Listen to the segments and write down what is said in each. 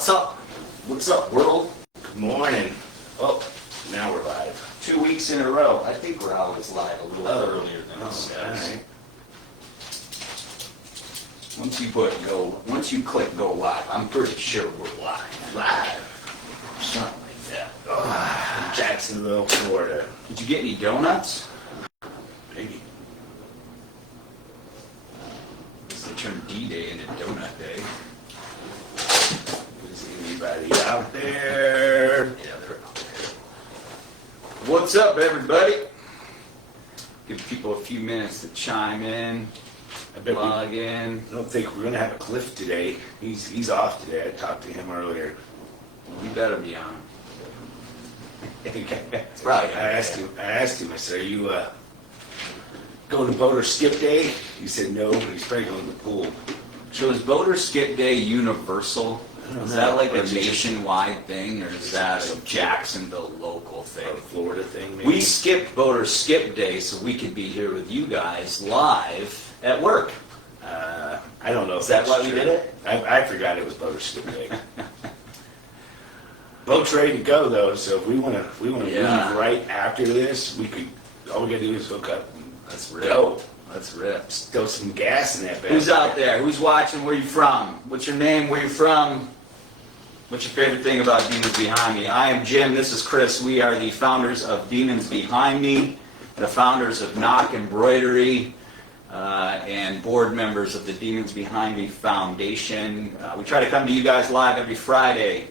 What's up? What's up, world? Good morning. Oh, now we're live. 2 weeks in a row. I think we're always live a little earlier than this. All right. Once you click go live, I'm pretty sure we're live. Live. Something like that. Oh, Jacksonville, Florida. Did you get any donuts? Maybe. They turned D-Day into Donut Day. Is anybody out there? Yeah, they're out there. What's up, everybody? Give people a few minutes to chime in, plug in. I don't think we're gonna have a Cliff today. He's off today. I talked to him earlier. You better be on. It's probably. I asked him. I said, "Are you going to boat or skip day?" He said no, but he's probably going to the pool. So is Boat or Skip Day universal? Is that like a Or is it just nationwide thing, or is that a Jacksonville local thing? a Florida thing? Maybe? We skipped Boat or Skip Day so we could be here with you guys live at work. I don't know. Is that why we did it? I forgot it was boat or skip day. Boat's ready to go though, so if we want to Yeah. leave right after this, we could. All we gotta do is hook up and Let's rip. go. Let's rip. Throw some gas in that bad Who's boy. out there? Who's watching? Where you from? What's your name? Where you from? What's your favorite thing about Demons Behind Me? I am Jim. This is Chris. We are the founders of Demons Behind Me, the founders of Knock Embroidery, and board members of the Demons Behind Me Foundation. We try to come to you guys live every Friday.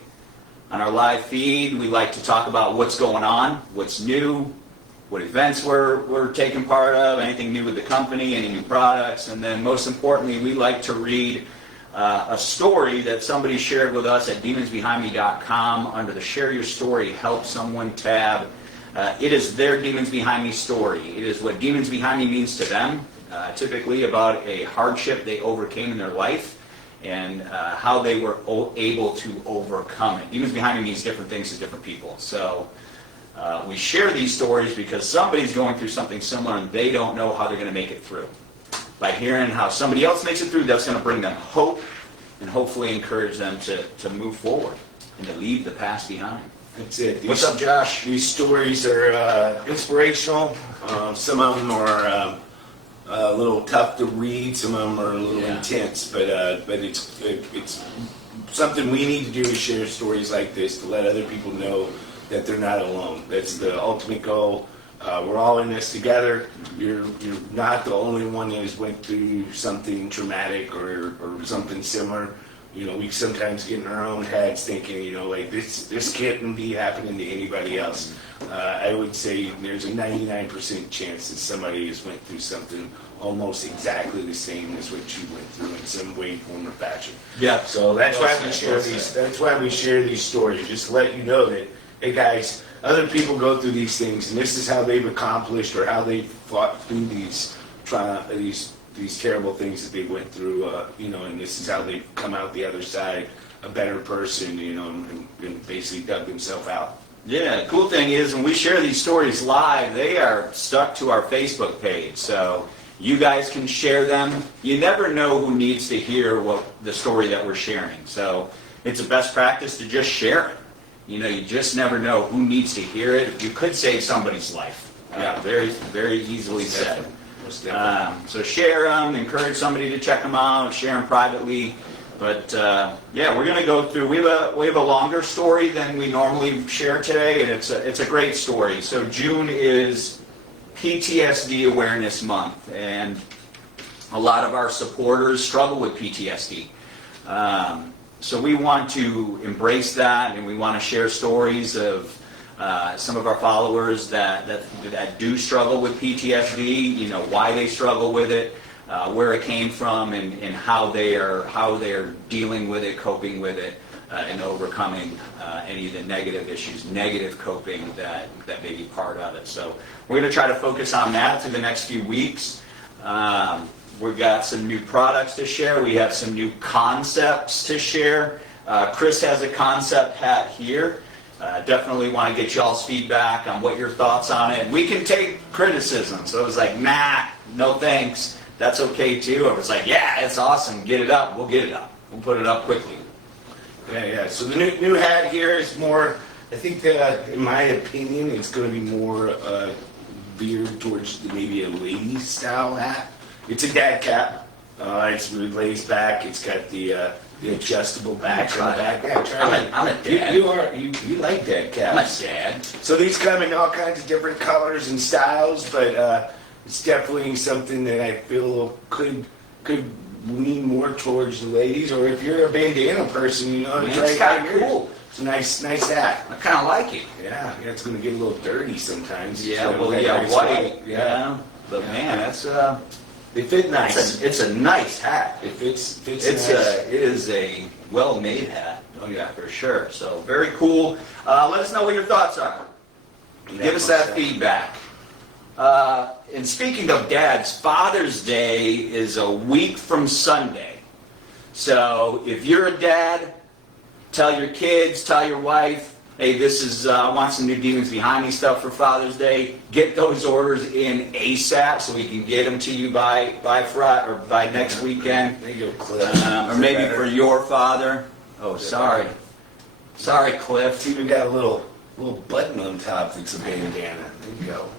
On our live feed, we like to talk about what's going on, what's new, what events we're taking part of, anything new with the company, any new products, and then most importantly, we like to read a story that somebody shared with us at demonsbehindme.com under the Share Your Story Help Someone tab. It is their Demons Behind Me story. It is what Demons Behind Me means to them, typically about a hardship they overcame in their life and how they were able to overcome it. Demons Behind Me means different things to different people. So we share these stories because somebody's going through something similar and they don't know how they're going to make it through. By hearing how somebody else makes it through, that's going to bring them hope and hopefully encourage them to move forward and to leave the past behind. That's it. What's up, Josh? These stories are inspirational. Some of them are a little tough to read. Some of them are a little intense. But it's something we need to do is share stories like this to let other people know that they're not alone. That's the ultimate goal. We're all in this together. You're not the only one that has went through something traumatic or something similar. You know, we sometimes get in our own heads thinking, you know, like this can't be happening to anybody else. I would say there's a 99% chance that somebody has went through something almost exactly the same as what you went through in some way, form, or fashion. Yeah. So that's why we share these. That's why we share these stories, just to let you know that, hey guys, other people go through these things, and this is how they've accomplished or how they fought through these terrible things that they went through, you know, and this is how they come out the other side a better person, you know, and basically dug themselves out. Yeah, the cool thing is when we share these stories live, they are stuck to our Facebook page, so you guys can share them. You never know who needs to hear the story that we're sharing, so it's a best practice to just share it. You know, you just never know who needs to hear it. You could save somebody's life. Very, very easily said. So share them, encourage somebody to check them out, share them privately. But yeah, we're going to go through. We have a longer story than we normally share today, and it's a great story. So June is PTSD Awareness Month, and a lot of our supporters struggle with PTSD. So we want to embrace that, and we want to share stories of some of our followers that do struggle with PTSD. You know, why they struggle with it, where it came from, and how they are dealing with it, coping with it, and overcoming any of the negative issues, negative coping that may be part of it. So we're going to try to focus on that through the next few weeks. We've got some new products to share. We have some new concepts to share. Chris has a concept hat here. Definitely want to get y'all's feedback on what your thoughts on it. We can take criticism. So it was like, nah, no thanks. That's okay too. I was like, yeah, it's awesome. Get it up. We'll get it up. We'll put it up quickly. Yeah. So the new hat here is more, I think that, in my opinion, it's going to be more veered towards maybe a ladies style hat. It's a dad cap. It's lays back. It's got the adjustable back on the back. Yeah, try it. I'm a dad. You like dad caps. I'm a dad. So these come in all kinds of different colors and styles, but it's definitely something that I feel could lean more towards the ladies, or if you're a bandana person, you know, It's kind of cool. It's a nice hat. I kind of like it. Yeah, it's going to get a little dirty sometimes. Yeah, It's well, got a yeah, nice white. Yeah. But man, that's They fit nice. it's a nice hat. It fits It nice. is a well-made hat. Oh yeah, for sure. So very cool. Let us know what your thoughts are. Give us that feedback. And speaking of dads, Father's Day is a week from Sunday. So if you're a dad, tell your kids, tell your wife, hey, this is, I want some new Demons Behind Me stuff for Father's Day. Get those orders in ASAP so we can get them to you by Friday or by next weekend. There you go, Cliff. Or maybe for your father. Oh, sorry. Sorry, Cliff. It's even got a little button on top that's a bandana. There you go.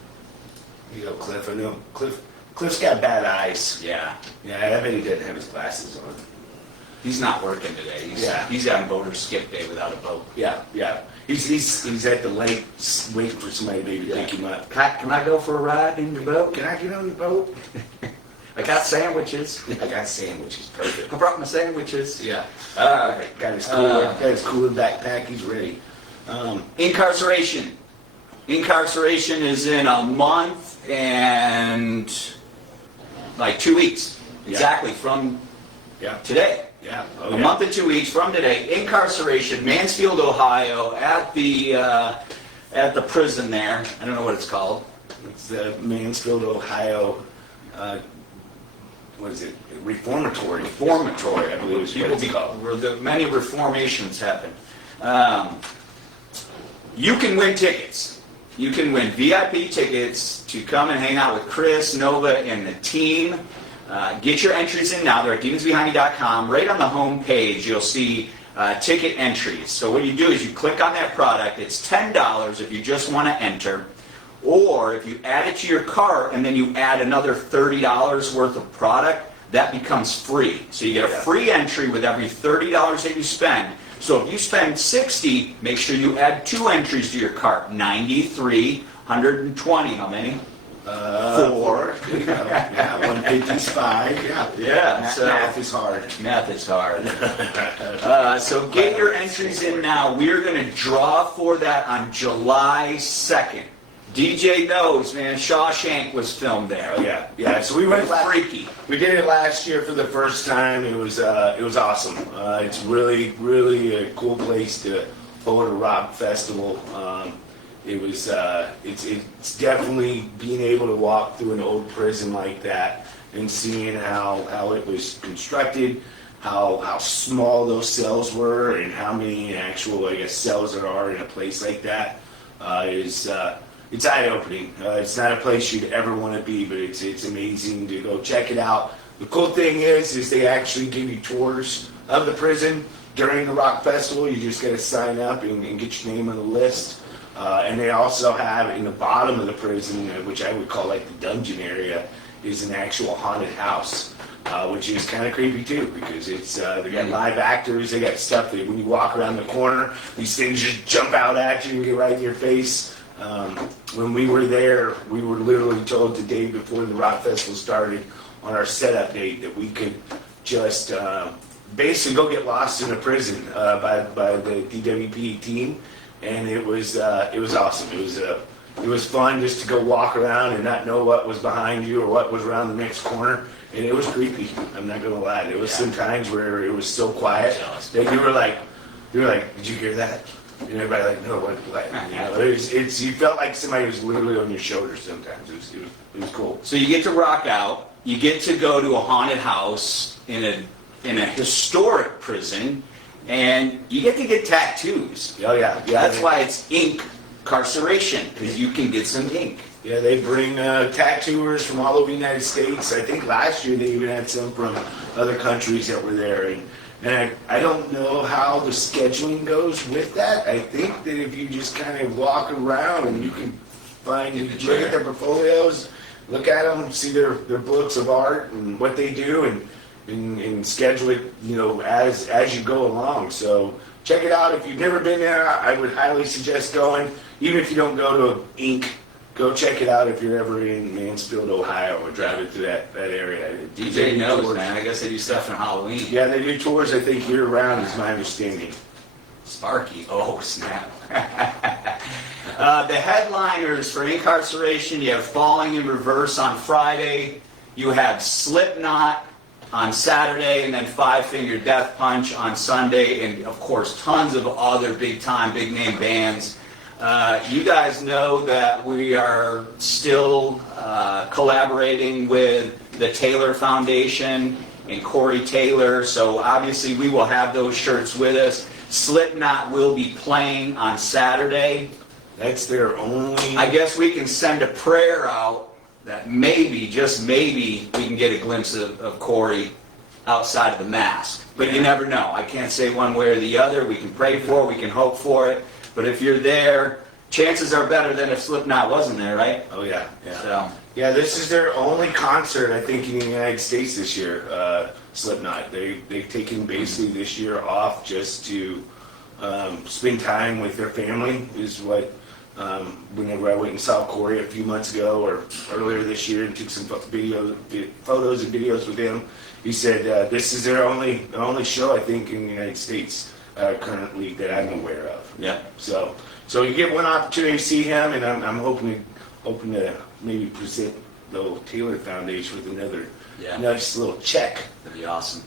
There you go, Cliff. I know Cliff's got bad eyes. Yeah. Yeah, I bet he doesn't have his glasses on. He's not working today. He's having voter skip day without a vote. Yeah. He's at the lake waiting for somebody to pick him up. Can I go for a ride in your boat? Can I get on your boat? I got sandwiches. I got sandwiches. Perfect. I brought my sandwiches. Yeah. Got his cooler backpack. He's ready. Incarceration. Incarceration is in a month and like 2 weeks. Exactly from today. Yeah. A month and 2 weeks from today. Incarceration, Mansfield, Ohio, at the prison there. I don't know what it's called. It's the Mansfield, Ohio. What is it? Reformatory. Reformatory, I believe is what it's called. Where many reformations happen. You can win tickets. You can win VIP tickets to come and hang out with Chris, Nova, and the team. Get your entries in now. They're at demonsbehindme.com. Right on the home page, you'll see ticket entries. So what you do is you click on that product. It's $10 if you just want to enter. Or if you add it to your cart and then you add another $30 worth of product, that becomes free. So you get a free entry with every $30 that you spend. So if you spend $60, make sure you add 2 entries to your cart. 93, 120. How many? 4. Yeah, 155. Yeah. Math is hard. Math is hard. So get your entries in now. We're going to draw for that on July 2nd. DJ knows, man. Shawshank was filmed there. Yeah. So we went freaky. We did it last year for the first time. It was awesome. It's really a cool place to hold a rock festival. It's definitely being able to walk through an old prison like that and seeing how it was constructed, how small those cells were, and how many actual cells there are in a place like that. It's eye-opening. It's not a place you'd ever want to be, but it's amazing to go check it out. The cool thing is they actually give you tours of the prison during the rock festival. You just got to sign up and get your name on the list. And they also have in the bottom of the prison, which I would call like the dungeon area, is an actual haunted house, which is kind of creepy too, because they got live actors, they got stuff that when you walk around the corner, these things just jump out at you and get right in your face. When we were there, we were literally told the day before the rock festival started on our setup date that we could just basically go get lost in a prison by the DWP team. And it was awesome. It was fun just to go walk around and not know what was behind you or what was around the next corner. And it was creepy. I'm not gonna lie. There was some times where it was so quiet that you were like, did you hear that? And everybody like, no, what? You know, you felt like somebody was literally on your shoulder sometimes. It was cool. So you get to rock out. You get to go to a haunted house in a historic prison. And you get to get tattoos. Oh, yeah. That's why it's incarceration, because you can get some ink. Yeah, they bring tattooers from all over the United States. I think last year they even had some from other countries that were there. And I don't know how the scheduling goes with that. I think that if you just kind of walk around and you can find, look at their portfolios, look at them, see their books of art and what they do, and schedule it, you know, as you go along. So check it out. If you've never been there, I would highly suggest going. Even if you don't go to Inc., go check it out if you're ever in Mansfield, Ohio, or driving through that area. DJ knows, man. I guess they do stuff in Halloween. Yeah, they do tours, I think, year-round, is my understanding. Sparky. Oh, snap. The headliners for incarceration, you have Falling in Reverse on Friday, you have Slipknot on Saturday, and then Five Finger Death Punch on Sunday, and of course tons of other big-time, big-name bands. You guys know that we are still collaborating with the Taylor Foundation and Corey Taylor, so obviously we will have those shirts with us. Slipknot will be playing on Saturday. That's their only... I guess we can send a prayer out that maybe, just maybe, we can get a glimpse of Corey outside of the mask. But you never know. I can't say one way or the other. We can pray for it, we can hope for it. But if you're there, chances are better than if Slipknot wasn't there, right? Oh, yeah. So. Yeah, this is their only concert, I think, in the United States this year, Slipknot. They've taken basically this year off just to spend time with their family, is what, whenever I went and saw Corey a few months ago or earlier this year and took some photos and videos with him, he said this is their only show, I think, in the United States currently that I'm aware of. Yeah. So you get one opportunity to see him, and I'm hoping to maybe present the Taylor Foundation with another nice little check. That'd be awesome.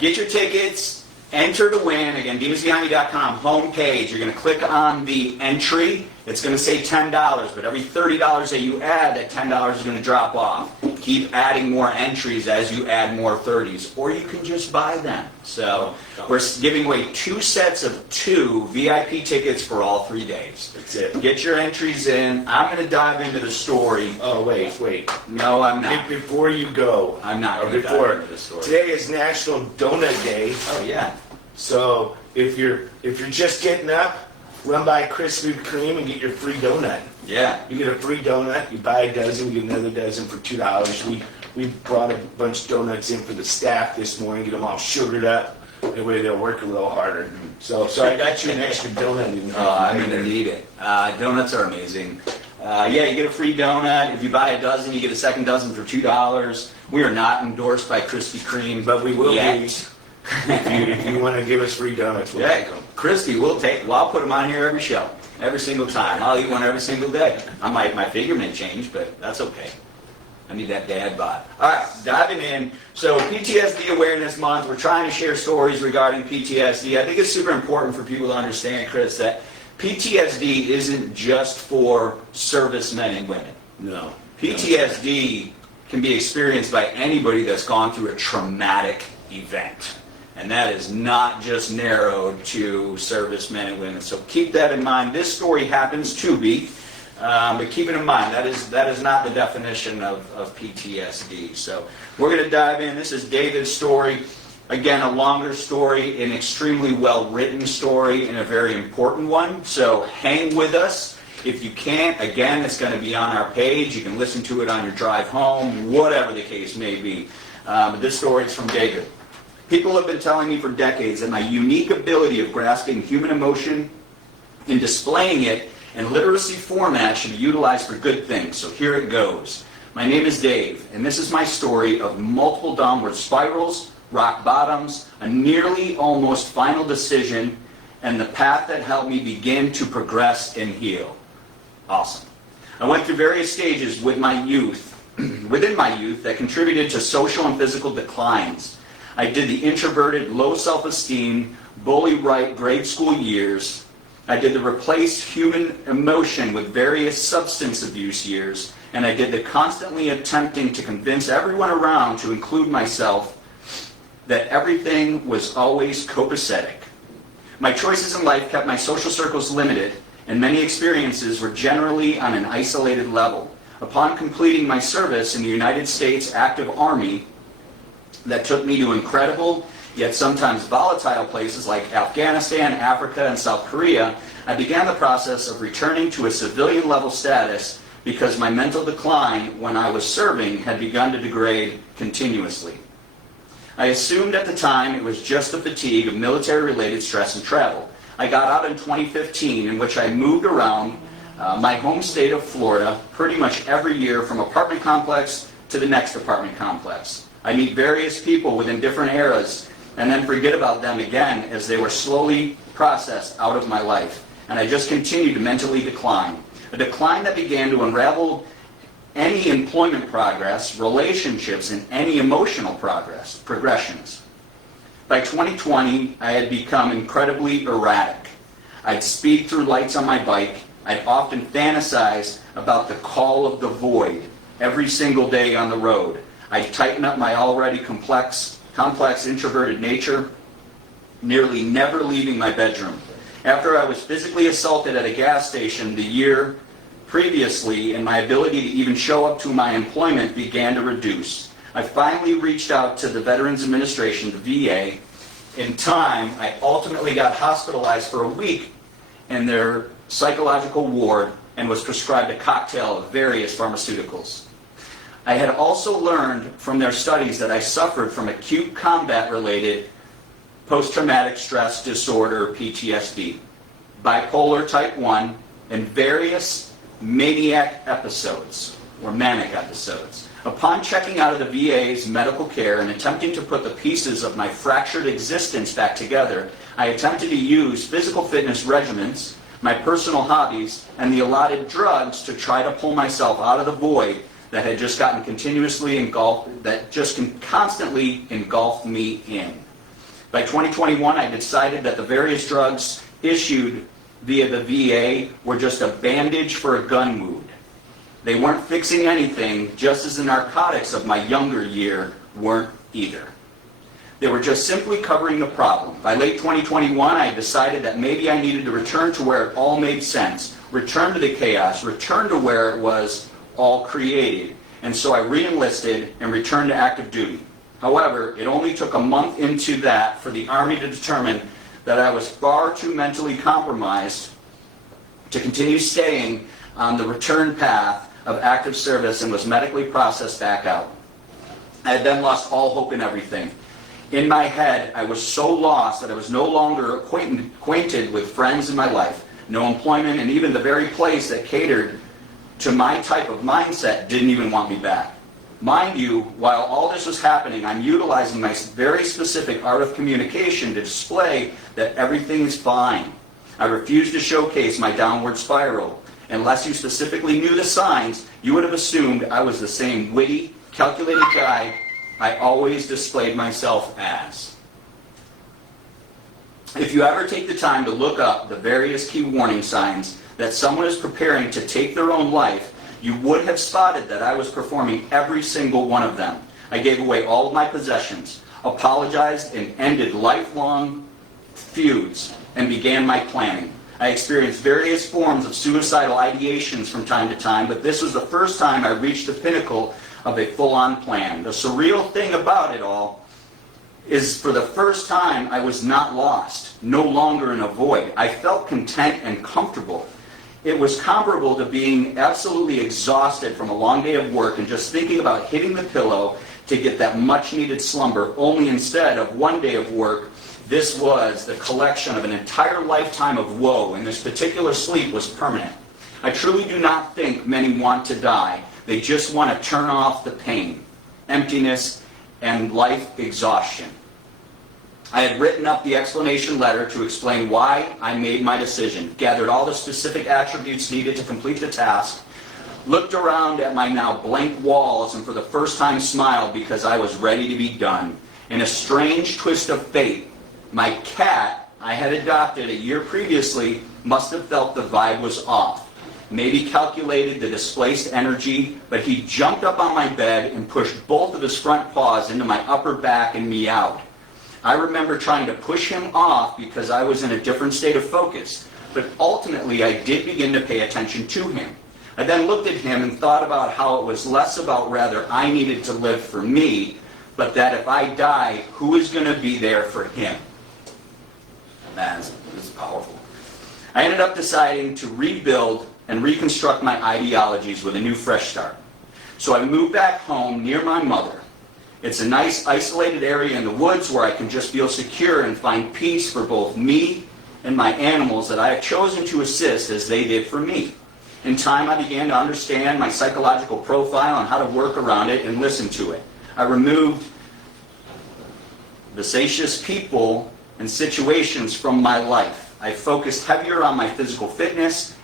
Get your tickets. Enter to win. Again, demonsbehind.com homepage. You're going to click on the entry. It's going to say $10, but every $30 that you add, that $10 is going to drop off. Keep adding more entries as you add more 30s, or you can just buy them. So we're giving away 2 sets of 2 VIP tickets for all 3 days. That's it. Get your entries in. I'm going to dive into the story. Oh, wait. No, I'm not. Before you go. I'm not going to dive into the story. Today is National Donut Day. Oh, yeah. So if you're just getting up, run by Krispy Kreme and get your free donut. Yeah. You get a free donut, you buy a dozen, you get another dozen for $2. We brought a bunch of donuts in for the staff this morning, get them all sugared up. That way they'll work a little harder. So I got you an extra donut. I'm going to need it. Donuts are amazing. Yeah, you get a free donut. If you buy a dozen, you get a second dozen for $2. We are not endorsed by Krispy Kreme, But we will yet. be. If you want to give us free donuts, we'll take them. Krispy, we'll take. Well, I'll put them on here every show, every single time. I'll eat one every single day. My figure may change, but that's okay. I need that dad bod. All right, diving in. So PTSD Awareness Month. We're trying to share stories regarding PTSD. I think it's super important for people to understand, Chris, that PTSD isn't just for servicemen and women. No. PTSD can be experienced by anybody that's gone through a traumatic event. And that is not just narrowed to servicemen and women. So keep that in mind. This story happens to be, but keep it in mind, that is not the definition of PTSD. So we're going to dive in. This is David's story. Again, a longer story, an extremely well-written story, and a very important one. So hang with us. If you can't, again, it's going to be on our page. You can listen to it on your drive home, whatever the case may be. But this story is from David. People have been telling me for decades that my unique ability of grasping human emotion and displaying it in literacy format should be utilized for good things. So here it goes. My name is Dave, and this is my story of multiple downward spirals, rock bottoms, a nearly almost final decision, and the path that helped me begin to progress and heal. Awesome. I went through various stages within my youth that contributed to social and physical declines. I did the introverted, low self-esteem, bully right grade school years. I did the replaced human emotion with various substance abuse years. And I did the constantly attempting to convince everyone around, to include myself, that everything was always copacetic. My choices in life kept my social circles limited, and many experiences were generally on an isolated level. Upon completing my service in the United States Active Army, that took me to incredible yet sometimes volatile places like Afghanistan, Africa, and South Korea, I began the process of returning to a civilian level status because my mental decline when I was serving had begun to degrade continuously. I assumed at the time it was just the fatigue of military-related stress and travel. I got out in 2015, in which I moved around my home state of Florida pretty much every year from apartment complex to the next apartment complex. I meet various people within different eras and then forget about them again as they were slowly processed out of my life. And I just continued to mentally decline. A decline that began to unravel any employment progress, relationships, and any emotional progressions. By 2020, I had become incredibly erratic. I'd speed through lights on my bike. I'd often fantasize about the call of the void every single day on the road. I'd tighten up my already complex introverted nature, nearly never leaving my bedroom. After I was physically assaulted at a gas station the year previously, and my ability to even show up to my employment began to reduce, I finally reached out to the Veterans Administration, the VA. In time, I ultimately got hospitalized for a week in their psychological ward and was prescribed a cocktail of various pharmaceuticals. I had also learned from their studies that I suffered from acute combat-related post-traumatic stress disorder, PTSD, bipolar type 1, and various maniac episodes, or manic episodes. Upon checking out of the VA's medical care and attempting to put the pieces of my fractured existence back together, I attempted to use physical fitness regimens, my personal hobbies, and the allotted drugs to try to pull myself out of the void that had just gotten constantly engulfed me in. By 2021, I decided that the various drugs issued via the VA were just a bandage for a gun wound. They weren't fixing anything, just as the narcotics of my younger year weren't either. They were just simply covering the problem. By late 2021, I decided that maybe I needed to return to where it all made sense, return to the chaos, return to where it was all created. And so I re-enlisted and returned to active duty. However, it only took a month into that for the Army to determine that I was far too mentally compromised to continue staying on the return path of active service and was medically processed back out. I had then lost all hope in everything. In my head, I was so lost that I was no longer acquainted with friends in my life. No employment, and even the very place that catered to my type of mindset didn't even want me back. Mind you, while all this was happening, I'm utilizing my very specific art of communication to display that everything is fine. I refuse to showcase my downward spiral. Unless you specifically knew the signs, you would have assumed I was the same witty, calculated guy I always displayed myself as. If you ever take the time to look up the various key warning signs that someone is preparing to take their own life, you would have spotted that I was performing every single one of them. I gave away all of my possessions, apologized and ended lifelong feuds, and began my planning. I experienced various forms of suicidal ideations from time to time, but this was the first time I reached the pinnacle of a full-on plan. The surreal thing about it all is for the first time I was not lost, no longer in a void. I felt content and comfortable. It was comparable to being absolutely exhausted from a long day of work and just thinking about hitting the pillow to get that much-needed slumber, only instead of one day of work, this was the collection of an entire lifetime of woe, and this particular sleep was permanent. I truly do not think many want to die. They just want to turn off the pain, emptiness, and life exhaustion. I had written up the explanation letter to explain why I made my decision, gathered all the specific attributes needed to complete the task, looked around at my now blank walls, and for the first time smiled because I was ready to be done. In a strange twist of fate, my cat I had adopted a year previously must have felt the vibe was off. Maybe calculated the displaced energy, but he jumped up on my bed and pushed both of his front paws into my upper back and meowed. I remember trying to push him off because I was in a different state of focus, but ultimately I did begin to pay attention to him. I then looked at him and thought about how it was less about rather I needed to live for me, but that if I die, who is going to be there for him? Man, this is powerful. I ended up deciding to rebuild and reconstruct my ideologies with a new fresh start. So I moved back home near my mother. It's a nice isolated area in the woods where I can just feel secure and find peace for both me and my animals that I have chosen to assist as they did for me. In time, I began to understand my psychological profile and how to work around it and listen to it. I removed vicious people and situations from my life. I focused heavier on my physical fitness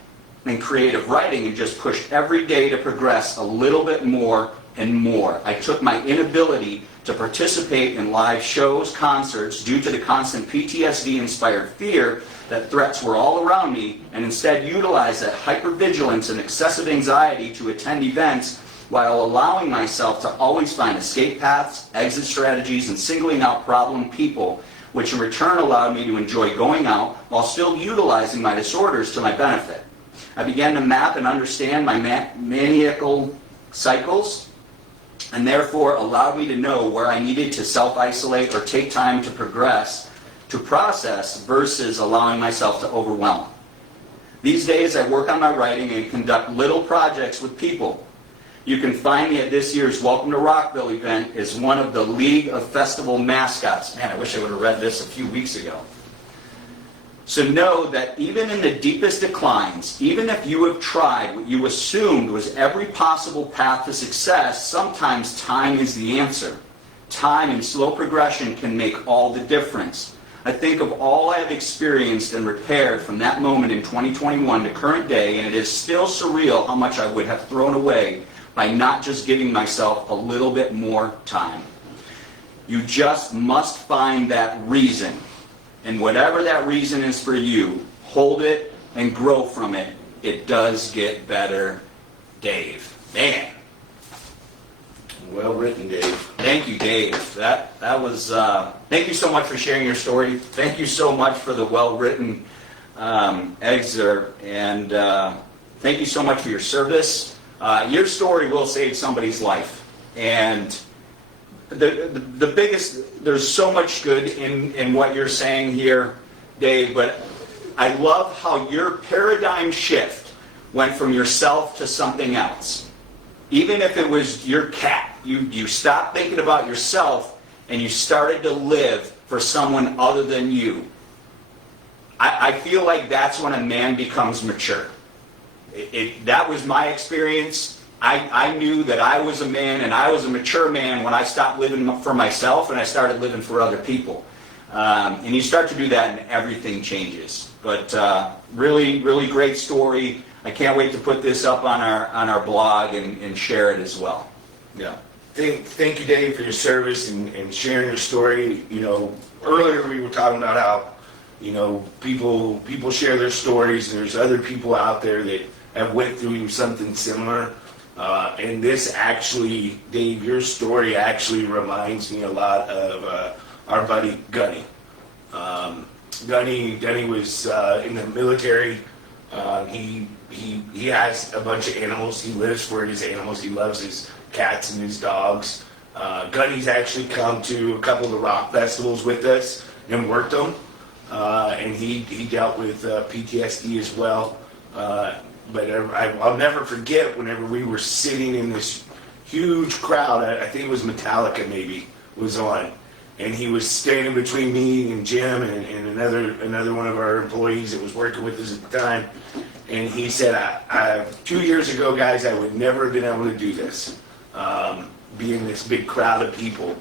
and creative writing and just pushed every day to progress a little bit more and more. I took my inability to participate in live shows, concerts, due to the constant PTSD-inspired fear that threats were all around me, and instead utilized that hypervigilance and excessive anxiety to attend events while allowing myself to always find escape paths, exit strategies, and singling out problem people, which in return allowed me to enjoy going out while still utilizing my disorders to my benefit. I began to map and understand my maniacal cycles, and therefore allowed me to know where I needed to self-isolate or take time to process versus allowing myself to overwhelm. These days I work on my writing and conduct little projects with people. You can find me at this year's Welcome to Rockville event as one of the League of Festival mascots. Man, I wish I would have read this a few weeks ago. So know that even in the deepest declines, even if you have tried what you assumed was every possible path to success, sometimes time is the answer. Time and slow progression can make all the difference. I think of all I have experienced and repaired from that moment in 2021 to current day, and it is still surreal how much I would have thrown away by not just giving myself a little bit more time. You just must find that reason. And whatever that reason is for you, hold it and grow from it. It does get better, Dave. Man. Well written, Dave. Thank you, Dave. That was. Thank you so much for sharing your story. Thank you so much for the well-written excerpt, and thank you so much for your service. Your story will save somebody's life, and the biggest. There's so much good in what you're saying here, Dave. But I love how your paradigm shift went from yourself to something else. Even if it was your cat, you stopped thinking about yourself and you started to live for someone other than you. I feel like that's when a man becomes mature. That was my experience. I knew that I was a man and I was a mature man when I stopped living for myself and I started living for other people. And you start to do that and everything changes. But really, really great story. I can't wait to put this up on our blog and share it as well. Yeah. Thank you, Dave, for your service and sharing your story. You know, earlier we were talking about how, you know, people share their stories. There's other people out there that have went through something similar. And this actually, Dave, your story actually reminds me a lot of our buddy Gunny. Gunny was in the military. He has a bunch of animals. He lives for his animals. He loves his cats and his dogs. Gunny's actually come to a couple of the rock festivals with us and worked them. And he dealt with PTSD as well. But I'll never forget whenever we were sitting in this huge crowd. I think it was Metallica maybe was on. And he was standing between me and Jim and another one of our employees that was working with us at the time. And he said, 2 years ago, guys, I would never have been able to do this, be in this big crowd of people.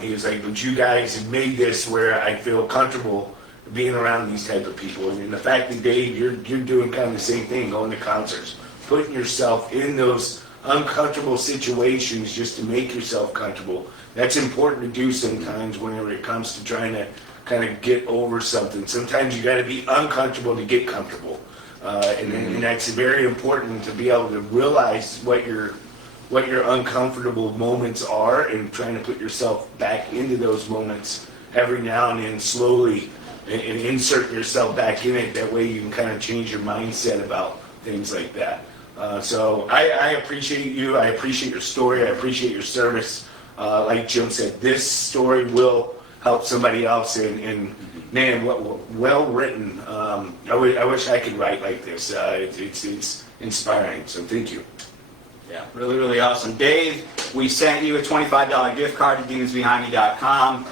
He was like, but you guys have made this where I feel comfortable being around these type of people. And the fact that, Dave, you're doing kind of the same thing, going to concerts, putting yourself in those uncomfortable situations just to make yourself comfortable. That's important to do sometimes whenever it comes to trying to kind of get over something. Sometimes you got to be uncomfortable to get comfortable. And that's very important to be able to realize what your uncomfortable moments are and trying to put yourself back into those moments every now and then slowly and insert yourself back in it. That way you can kind of change your mindset about things like that. So I appreciate you. I appreciate your story. I appreciate your service. like Jim said, this story will help somebody else. And man, well written. I wish I could write like this. It's inspiring. So thank you. Yeah, really, really awesome. Dave, we sent you a $25 gift card to demonsbehindme.com.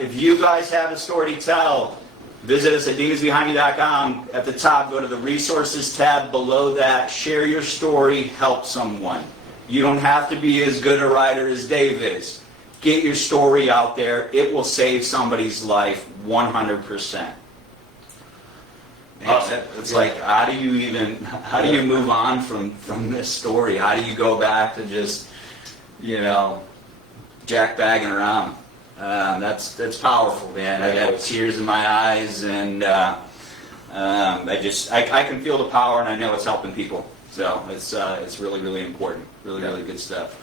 If you guys have a story to tell, visit us at demonsbehindme.com. At the top, go to the resources tab. Below that, share your story, help someone. You don't have to be as good a writer as Dave is. Get your story out there. It will save somebody's life 100%. It's like, how do you move on from this story? How do you go back to just, jackbagging around? That's powerful, man. I got tears in my eyes, and I can feel the power, and I know it's helping people. So it's really, really important. Really, really good stuff.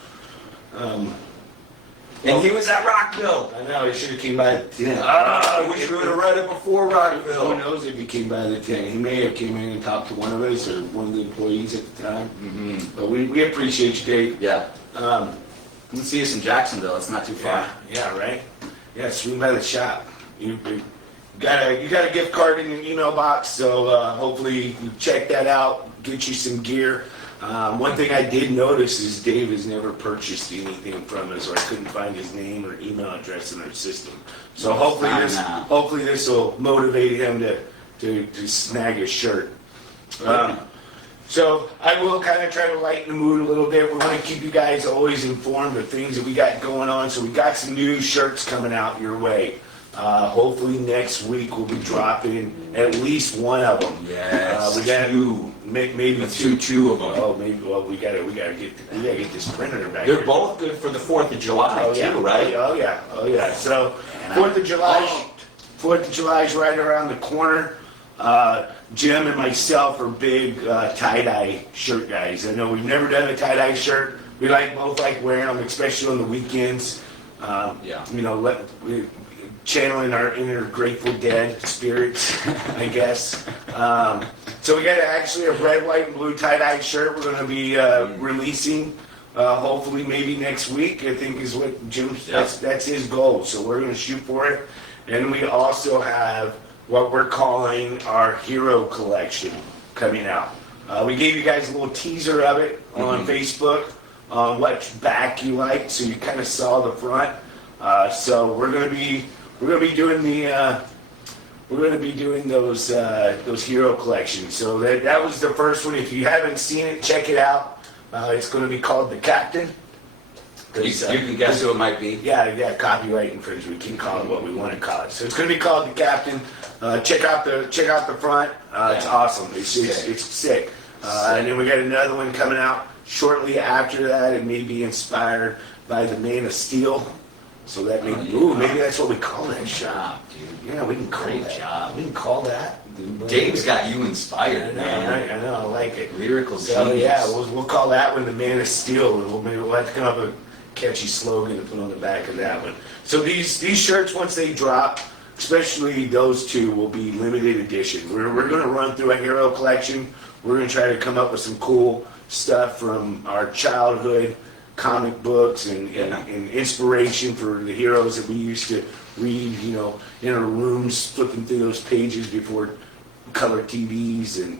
And he was at Rockville. I know, he should have came by the 10. I wish we would have read it before Rockville. Who knows if he came by the 10. He may have came in and talked to one of us or one of the employees at the time. Mm-hmm. But we appreciate you, Dave. Yeah. Come see us in Jacksonville. It's not too far. Yeah, right? Yeah, swing by the shop. You got a gift card in your email box, so hopefully you check that out, get you some gear. One thing I did notice is Dave has never purchased anything from us, or I couldn't find his name or email address in our system. So hopefully this will motivate him to snag a shirt. So I will kind of try to lighten the mood a little bit. We want to keep you guys always informed of things that we got going on. So we got some new shirts coming out your way. Hopefully next week we'll be dropping at least one of them. Yes, we got two. Maybe two of them. Oh, maybe. Well, we gotta get this printer back. They're here. both good for the 4th of July too, right? Oh yeah. So 4th of July. 4th of July is right around the corner. Jim and myself are big tie-dye shirt guys. I know we've never done a tie-dye shirt. We both like wearing them, especially on the weekends. Channeling our inner Grateful Dead spirits, I guess. So we got actually a red, white, and blue tie-dye shirt we're going to be releasing, hopefully maybe next week, I think is what Jim's, that's his goal. So we're going to shoot for it. And we also have what we're calling our Hero Collection coming out. We gave you guys a little teaser of it on Facebook on what back you like, so you kind of saw the front. So we're going to be doing those Hero Collections. So that was the first one. If you haven't seen it, check it out. It's going to be called The Captain. You can guess who it might be. Yeah, copyright infringement. We can call it what we want to call it. So it's going to be called The Captain. Check out the front. It's awesome. It's sick. And then we got another one coming out shortly after that. It may be inspired by the Man of Steel. So that maybe that's what we call that shop, dude. Yeah, we can call Great that. job. We can call that. Dave's got you inspired, man. I know, I like it. Lyrical So genius. yeah, we'll call that one the Man of Steel. We'll have to come up with a catchy slogan to put on the back of that one. So these shirts, once they drop, especially those two, will be limited edition. We're going to run through a Hero Collection. We're going to try to come up with some cool stuff from our childhood, comic books and inspiration for the heroes that we used to read, in our rooms, flipping through those pages before color TVs and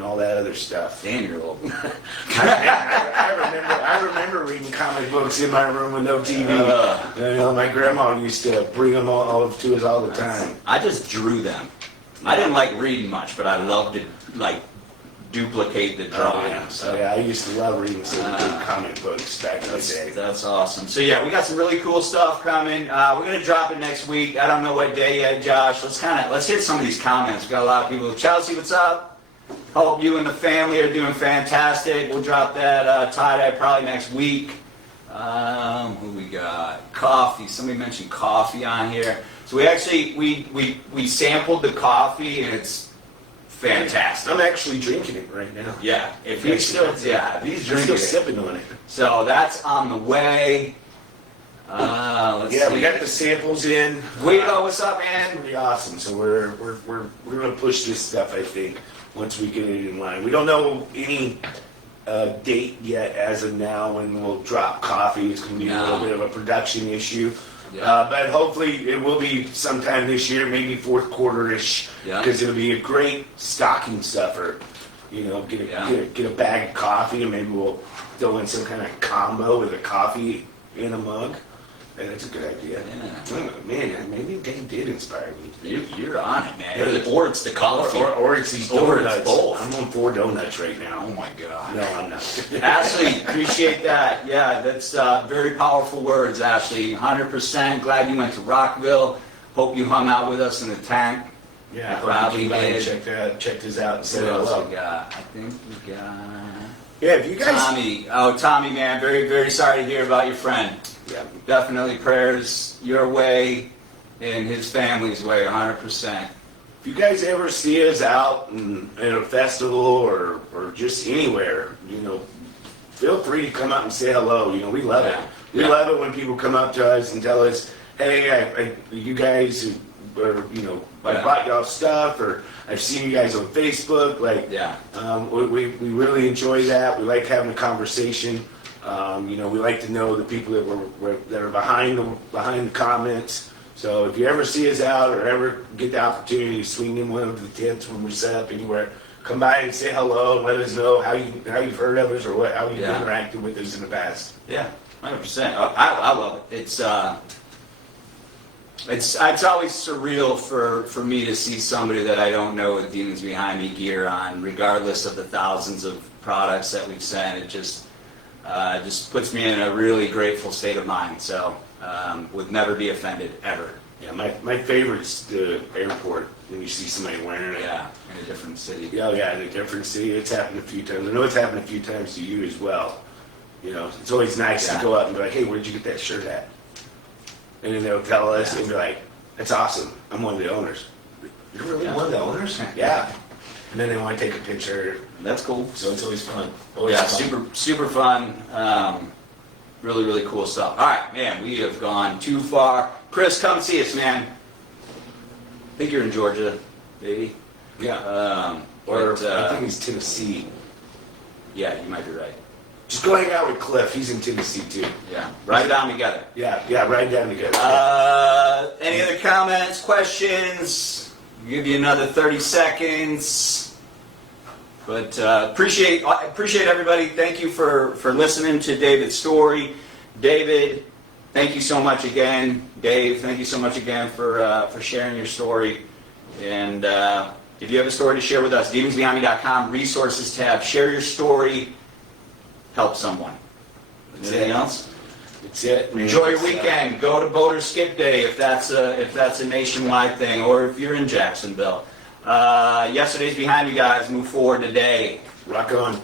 all that other stuff. Dan, you're old. I remember reading comic books in my room with no TV. My grandma used to bring them all to us all the time. I just drew them. I didn't like reading much, but I loved to duplicate the drawing. I used to love reading some good comic books back in the day. That's awesome. So yeah, we got some really cool stuff coming. We're gonna drop it next week. I don't know what day yet, Josh. Let's hit some of these comments. We got a lot of people. Chelsea, what's up? Hope you and the family are doing fantastic. We'll drop that tie-dye probably next week. Who we got? Coffee. Somebody mentioned coffee on here. So we actually we sampled the coffee, and it's fantastic. I'm actually drinking it right now. Yeah, if he's drinking I'm still it. sipping on it. So that's on the way. We got the samples in. Guido, what's up, man? Pretty awesome. So we're gonna push this stuff, I think, once we get it in line. We don't know any date yet as of now when we'll drop coffee. It's going to be a little bit of a production issue. Yeah. But hopefully it will be sometime this year, maybe fourth quarter-ish, Yeah. because it'll be a great stocking stuffer. You know, get a bag of coffee, and maybe we'll throw in some kind of combo with a coffee in a mug. Hey, that's a good idea. Yeah. Oh, man, maybe Dave did inspire me. You're on it, man. Or it's the coffee. Or it's these Or it's donuts. both. I'm on 4 donuts right now. Oh my God. No, I'm not. Ashley, appreciate that. Yeah, that's very powerful words, Ashley. 100%. Glad you went to Rockville. Hope you hung out with us in the tank. Yeah, Probably came by and did. checked us out and What said else hello. we got? I think we got Yeah, if you guys. Tommy. Oh, Tommy, man, very, very sorry to hear about your friend. Yeah. Definitely prayers your way and his family's way, 100%. If you guys ever see us out at a festival or just anywhere, you know, feel free to come out and say hello. You know, we love it. We love it when people come up to us and tell us, hey, you guys, or, you know, I bought y'all stuff, or I've seen you guys on Facebook. Like, we really enjoy that. We like having a conversation. You know, we like to know the people that are behind the comments. So if you ever see us out or ever get the opportunity to swing in one of the tents when we set up anywhere, come by and say hello and let us know how you've heard of us or how you've interacted with us in the past. Yeah, 100%. I love it. It's always surreal for me to see somebody that I don't know with Demons Behind Me gear on, regardless of the thousands of products that we've sent. It just puts me in a really grateful state of mind. So would never be offended ever. Yeah, my favorite's the airport when you see somebody wearing it. Yeah, in a different city. Yeah, in a different city. It's happened a few times. I know it's happened a few times to you as well. You know, it's always nice to go up and be like, hey, where'd you get that shirt at? And then they'll tell us and be like, that's awesome. I'm one of the owners. You're really one of the owners? Yeah. And then they want to take a picture. That's cool. So it's always fun. Super fun. Really, really cool stuff. All right, man, we have gone too far. Chris, come see us, man. I think you're in Georgia, baby. Yeah. I think he's Tennessee. Yeah, you might be right. Just go hang out with Cliff. He's in Tennessee too. Yeah, right down together. Yeah, right down together. Any other comments, questions? I'll give you another 30 seconds. But appreciate everybody. Thank you for listening to David's story. David, thank you so much again. Dave, thank you so much again for sharing your story. And if you have a story to share with us, demonsbehindme.com, resources tab. Share your story. Help someone. Anything else? That's it. Man. Enjoy your weekend. Go to Boater Skip Day if that's a nationwide thing, or if you're in Jacksonville. Yesterday's behind you guys. Move forward today. Rock on.